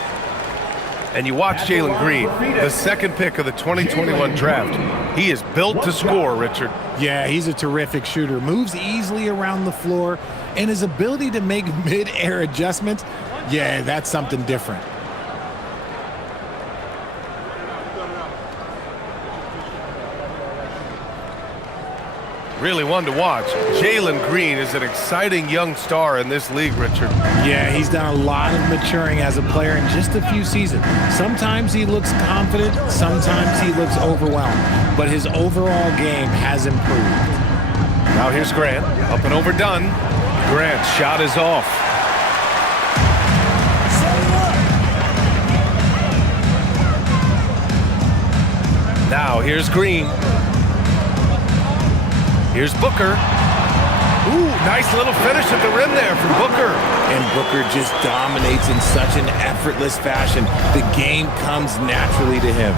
And you watch Jalen Green, the second pick of the 2021 draft. He is built to score, Richard. Yeah, he's a terrific shooter. Moves easily around the floor, and his ability to make mid-air adjustments, yeah, that's something different. Really one to watch. Jalen Green is an exciting young star in this league, Richard. Yeah, he's done a lot of maturing as a player in just a few seasons. Sometimes he looks confident, sometimes he looks overwhelmed, but his overall game has improved. Now here's Grant, up and overdone. Grant's shot is off. Now here's Green. Here's Booker. Ooh, nice little finish at the rim there from Booker. And Booker just dominates in such an effortless fashion. The game comes naturally to him.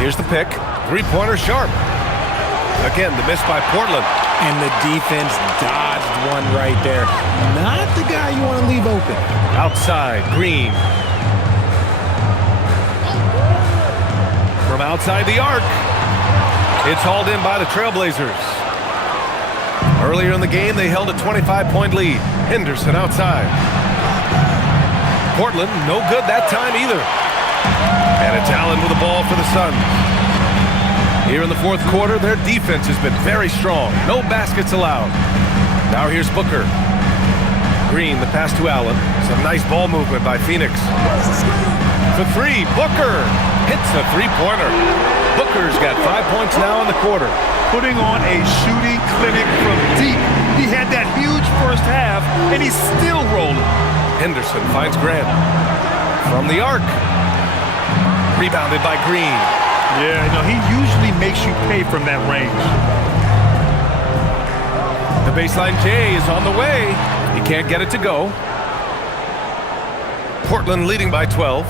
Here's the pick. Three-pointer sharp. Again, the miss by Portland. And the defense dodged one right there. Not the guy you want to leave open. Outside, Green. From outside the arc. It's hauled in by the Trailblazers. Earlier in the game, they held a 25-point lead. Henderson outside. Portland, no good that time either. And it's Allen with the ball for the Suns. Here in the fourth quarter, their defense has been very strong. No baskets allowed. Now here's Booker. Green, the pass to Allen. Some nice ball movement by Phoenix. For three, Booker hits a three-pointer. Booker's got 5 points now in the quarter. Putting on a shooting clinic from deep. He had that huge first half, and he's still rolling. Henderson finds Grant. From the arc. Rebounded by Green. Yeah, no, he usually makes you pay from that range. The baseline J is on the way. He can't get it to go. Portland leading by 12.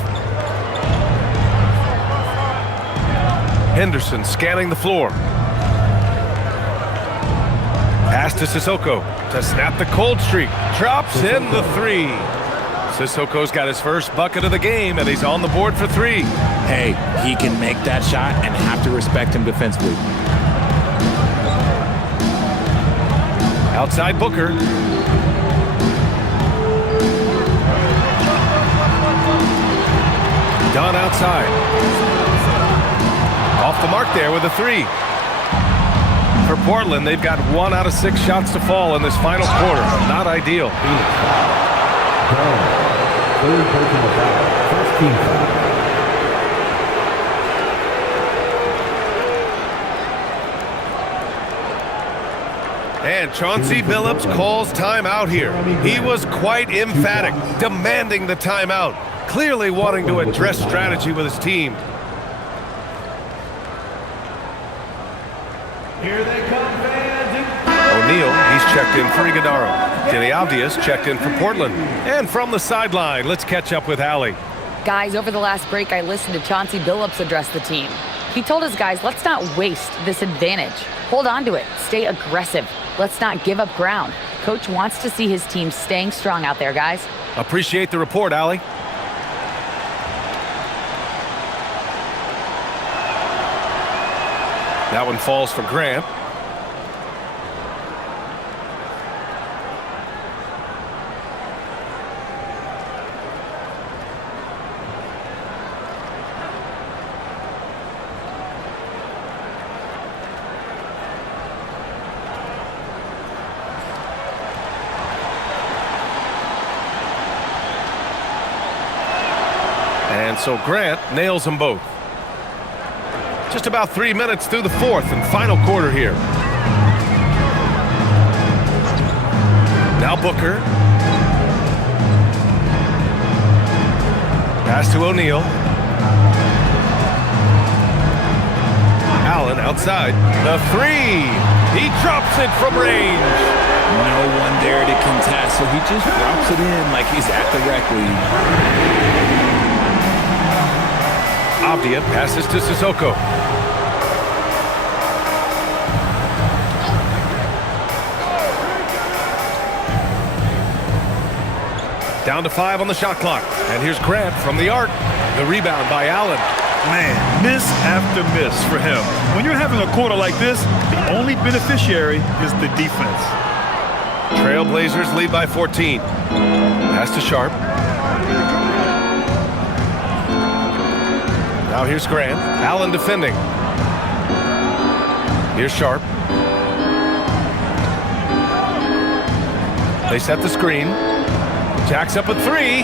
Henderson scanning the floor. Pass to Sissoko to snap the cold streak. Drops in the three. Sissoko's got his first bucket of the game, and he's on the board for three. Hey, he can make that shot and have to respect him defensively. Outside Booker. Dunn outside. Off the mark there with a three. For Portland, they've got 1 out of 6 shots to fall in this final quarter. Not ideal. Third personal foul. First team foul. And Chauncey Billups calls timeout here. He was quite emphatic, demanding the timeout, clearly wanting to address strategy with his team. Here they come, fans. O'Neal, he's checked in for Iguodaro. Denny Avdia's checked in for Portland. And from the sideline, let's catch up with Allie. Guys, over the last break, I listened to Chauncey Billups address the team. He told his guys, let's not waste this advantage. Hold on to it. Stay aggressive. Let's not give up ground. Coach wants to see his team staying strong out there, guys. Appreciate the report, Allie. That one falls for Grant. And so Grant nails them both. Just about 3 minutes through the fourth and final quarter here. Now Booker. Pass to O'Neal. Allen outside. The three. He drops it from range. No one there to contest, so he just drops it in like he's at the rec league. Avdia passes to Sissoko. Down to 5 on the shot clock. And here's Grant from the arc. The rebound by Allen. Man, miss after miss for him. When you're having a quarter like this, the only beneficiary is the defense. Trailblazers lead by 14. Pass to Sharp. Now here's Grant. Allen defending. Here's Sharp. They set the screen. Jacks up a three.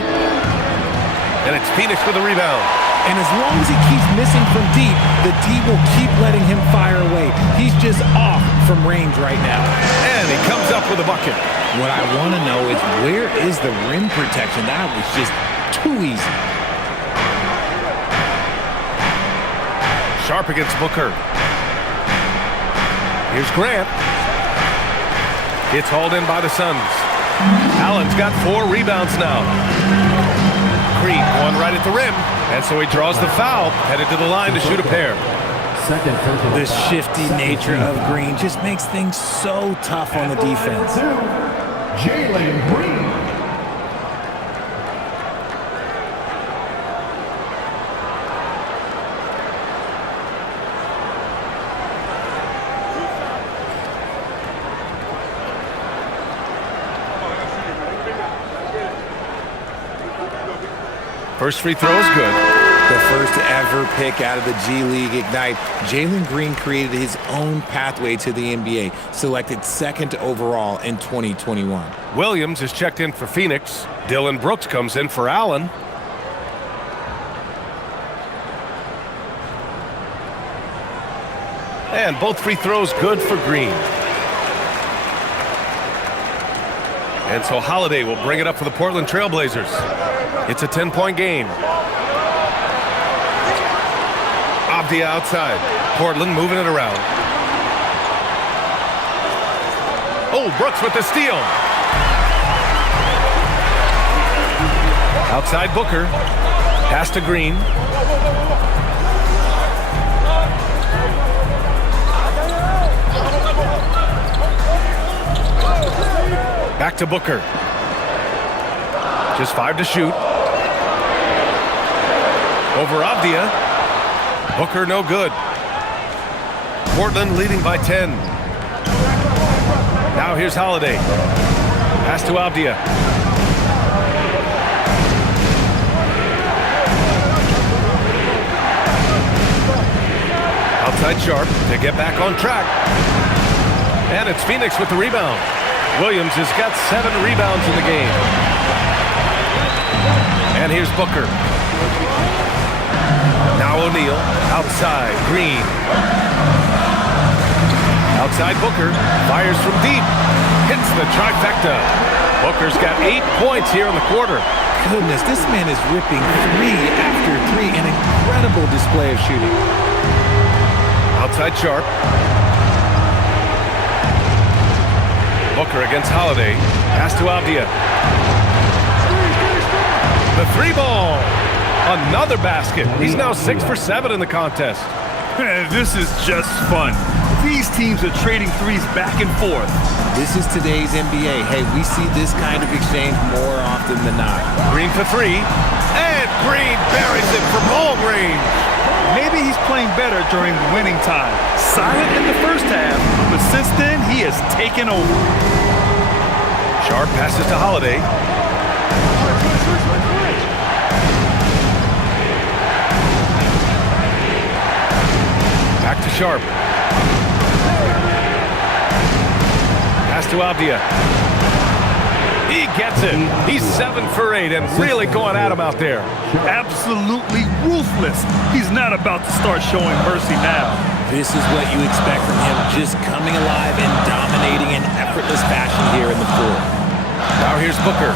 And it's Phoenix with a rebound. And as long as he keeps missing from deep, the D will keep letting him fire away. He's just off from range right now. And he comes up with a bucket. What I want to know is, where is the rim protection? That was just too easy. Sharp against Booker. Here's Grant. It's hauled in by the Suns. Allen's got 4 rebounds now. Green, one right at the rim. And so he draws the foul, headed to the line to shoot a pair. The shifty nature of Green just makes things so tough on the defense. Jalen Green. First free throw is good. The first ever pick out of the G League Ignite, Jalen Green created his own pathway to the NBA, selected 2nd overall in 2021. Williams is checked in for Phoenix. Dylan Brooks comes in for Allen. And both free throws good for Green. And so Holiday will bring it up for the Portland Trailblazers. It's a 10-point game. Avdia outside. Portland moving it around. Oh, Brooks with the steal. Outside Booker. Pass to Green. Back to Booker. Just 5 to shoot. Over Avdia. Booker no good. Portland leading by 10. Now here's Holiday. Pass to Avdia. Outside Sharp to get back on track. And it's Phoenix with the rebound. Williams has got 7 rebounds in the game. And here's Booker. Now O'Neal. Outside. Green. Outside Booker. Fires from deep. Hits the trifecta. Booker's got 8 points here in the quarter. Goodness, this man is ripping 3 after 3. An incredible display of shooting. Outside Sharp. Booker against Holiday. Pass to Avdia. The 3-ball. Another basket. He's now 6 for 7 in the contest. This is just fun. These teams are trading threes back and forth. This is today's NBA. Hey, we see this kind of exchange more often than not. Green for three, and Green buries it from long range. Maybe he's playing better during winning time. Silent in the first half, but since then, he has taken over. Sharp passes to Holiday. Back to Sharp. Pass to Avdia. He gets it. He's 7 for 8 and really going at him out there. Absolutely ruthless. He's not about to start showing mercy now. This is what you expect from him, just coming alive and dominating in effortless fashion here in the fourth. Now here's Booker.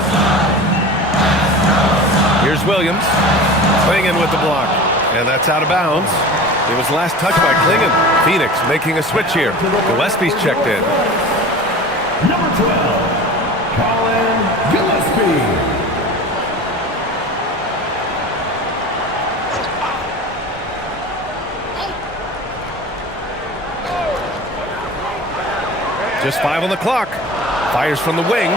Here's Williams. Klingon with the block. And that's out of bounds. It was last touched by Klingon. Phoenix making a switch here. Gillespie's checked in. Number 12, Colin Gillespie. Just 5 on the clock. Fires from the wing,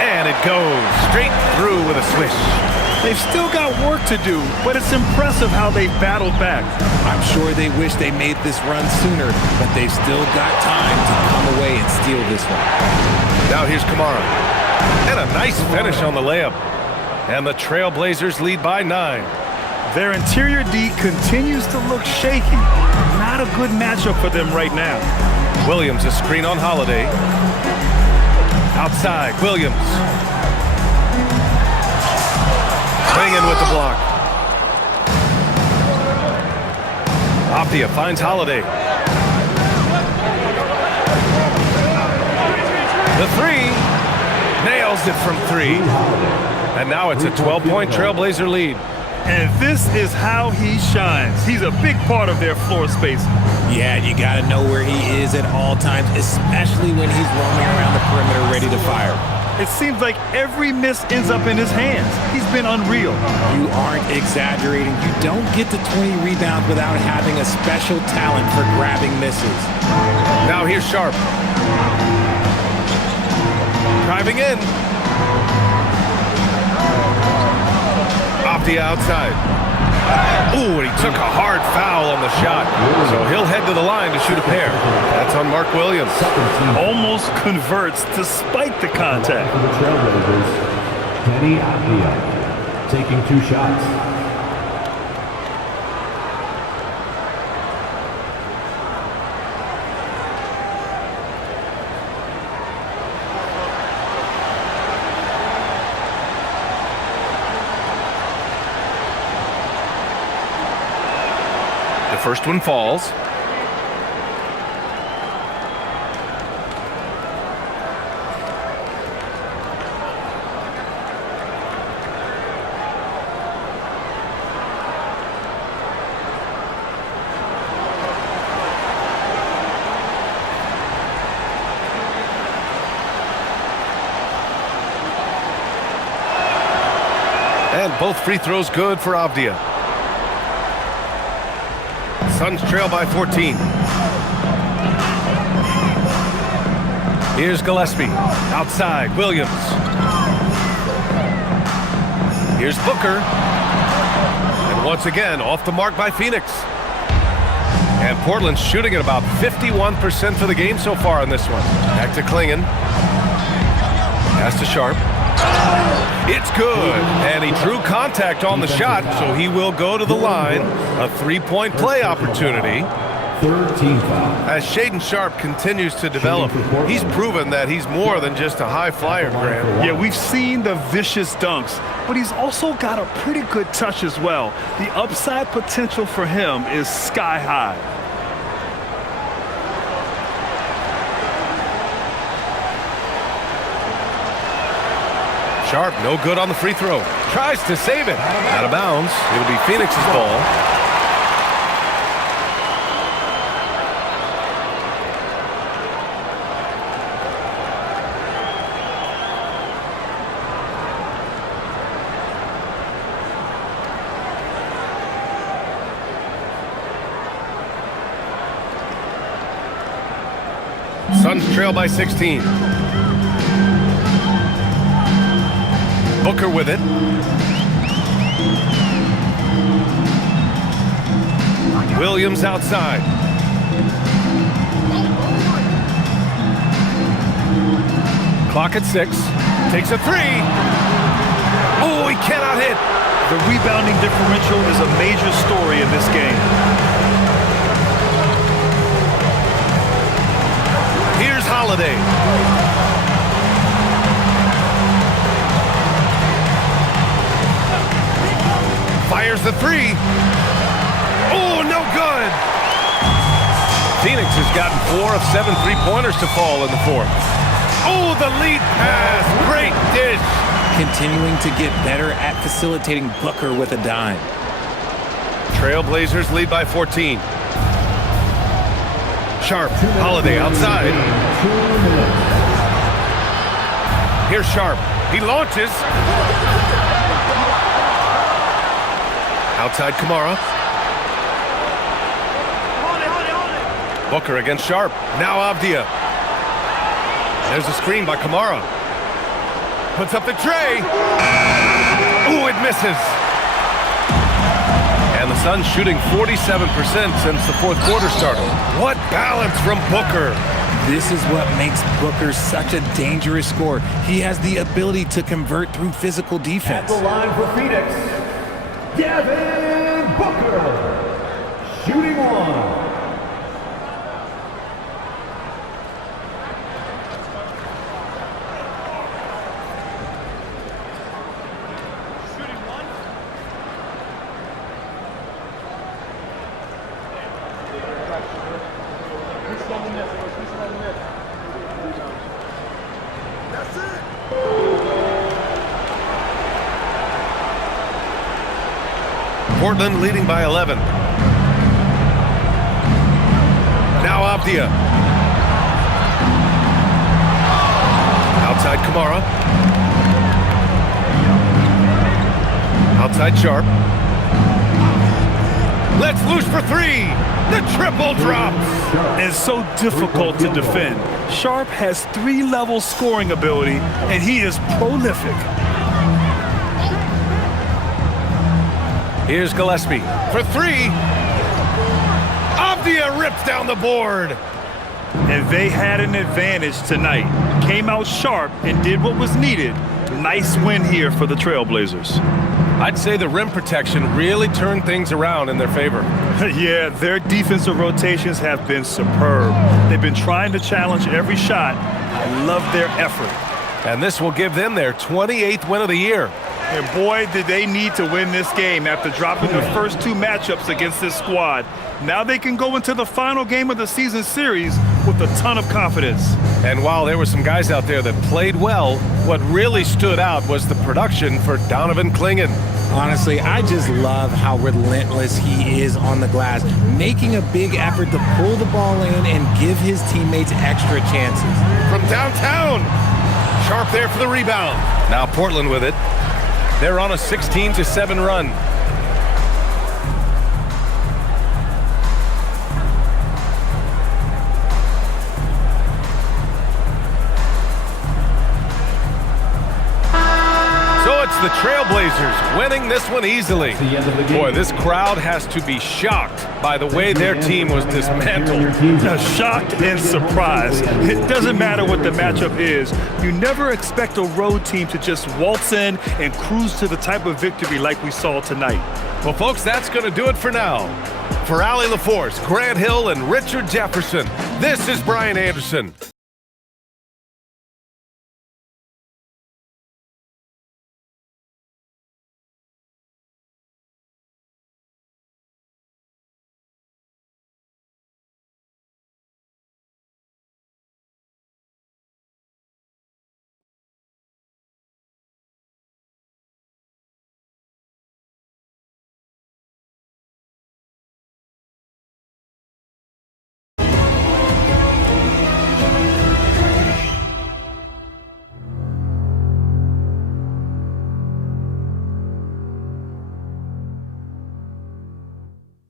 and it goes straight through with a swish. They've still got work to do, but it's impressive how they've battled back. I'm sure they wish they made this run sooner, but they've still got time to come away and steal this one. Now here's Kamara. And a nice finish on the layup. And the Trailblazers lead by 9. Their interior D continues to look shaky. Not a good matchup for them right now. Williams, a screen on Holiday. Outside, Williams. Klingon with the block. Avdia finds Holiday. The three. Nails it from 3. And now it's a 12-point Trailblazer lead. And this is how he shines. He's a big part of their floor space. Yeah, you got to know where he is at all times, especially when he's roaming around the perimeter ready to fire. It seems like every miss ends up in his hands. He's been unreal. You aren't exaggerating. You don't get to 20 rebounds without having a special talent for grabbing misses. Now here's Sharp. Driving in. Avdia outside. Ooh, and he took a hard foul on the shot. So he'll head to the line to shoot a pair. That's on Mark Williams. Almost converts despite the contact. For the Trailblazers, Kenny Avdia taking 2 shots. First one falls. And both free throws good for Avdia. Suns trail by 14. Here's Gillespie. Outside, Williams. Here's Booker. And once again, off the mark by Phoenix. And Portland's shooting at about 51% for the game so far on this one. Back to Klingon. Pass to Sharp. It's good, and he drew contact on the shot, so he will go to the line. A 3-point play opportunity. Third team foul. As Shaedon Sharp continues to develop, he's proven that he's more than just a high flyer, Graham. Yeah, we've seen the vicious dunks, but he's also got a pretty good touch as well. The upside potential for him is sky high. Sharp, no good on the free throw. Tries to save it. Out of bounds. It'll be Phoenix's ball. Suns trail by 16. Booker with it. Williams outside. Clock at 6. Takes a 3. Oh, he cannot hit. The rebounding differential is a major story in this game. Here's Holiday. Fires the 3. Oh, no good. Phoenix has gotten 4 of 7 3-pointers to fall in the 4th. Oh, the lead pass. Great dish. Continuing to get better at facilitating Booker with a dime. Trailblazers lead by 14. Sharp, Holiday outside. Here's Sharp. He launches. Outside Kamara. Booker against Sharp. Now Avdia. There's a screen by Kamara. Puts up the tray. Ooh, it misses. And the Suns shooting 47% since the 4th quarter started. What balance from Booker. This is what makes Booker such a dangerous scorer. He has the ability to convert through physical defense. At the line for Phoenix, Devin Booker, shooting 1. Portland leading by 11. Now Avdia. Outside Kamara. Outside Sharp. Let's loose for 3. The triple drops. It's so difficult to defend. Sharp has 3-level scoring ability, and he is prolific. Here's Gillespie for 3. Avdia rips down the board. And they had an advantage tonight. Came out sharp and did what was needed. Nice win here for the Trailblazers. I'd say the rim protection really turned things around in their favor. Yeah, their defensive rotations have been superb. They've been trying to challenge every shot. I love their effort. And this will give them their 28th win of the year. And boy, did they need to win this game after dropping the first 2 matchups against this squad. Now they can go into the final game of the season series with a ton of confidence. And while there were some guys out there that played well, what really stood out was the production for Donovan Clingan. Honestly, I just love how relentless he is on the glass, making a big effort to pull the ball in and give his teammates extra chances. From downtown, Sharp there for the rebound. Now Portland with it. They're on a 16-7 run. So it's the Trailblazers winning this one easily. Boy, this crowd has to be shocked by the way their team was dismantled. Shocked and surprised. It doesn't matter what the matchup is. You never expect a road team to just waltz in and cruise to the type of victory like we saw tonight. Well, folks, that's going to do it for now. For Allie LaForce, Grant Hill, and Richard Jefferson, this is Brian Anderson.